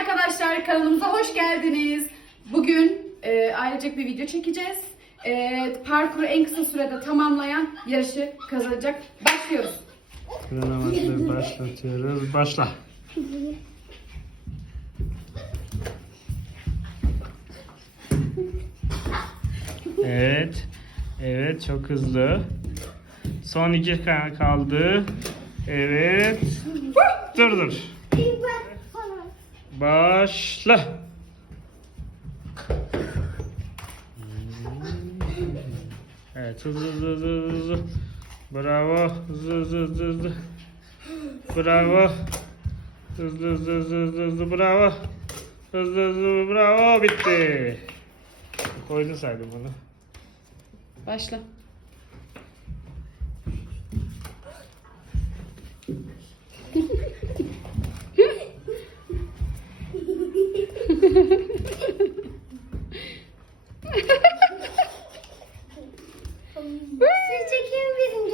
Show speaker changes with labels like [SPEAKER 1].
[SPEAKER 1] arkadaşlar kanalımıza hoş geldiniz. Bugün e, ailecek bir video çekeceğiz. E, parkuru en kısa sürede tamamlayan yarışı kazanacak. Başlıyoruz.
[SPEAKER 2] Kronometre başlatıyoruz. Başla. Evet. Evet çok hızlı. Son iki ka- kaldı. Evet. Dur dur. Başla. Evet hızlı hızlı hızlı hızlı. Bravo. Hızlı hızlı hızlı hızlı. Bravo. Hızlı hızlı hızlı hızlı hızlı bravo. Hızlı hızlı bravo bitti. Koydun saydım bunu.
[SPEAKER 1] Başla.
[SPEAKER 3] Sizce kim birinci olmuştur?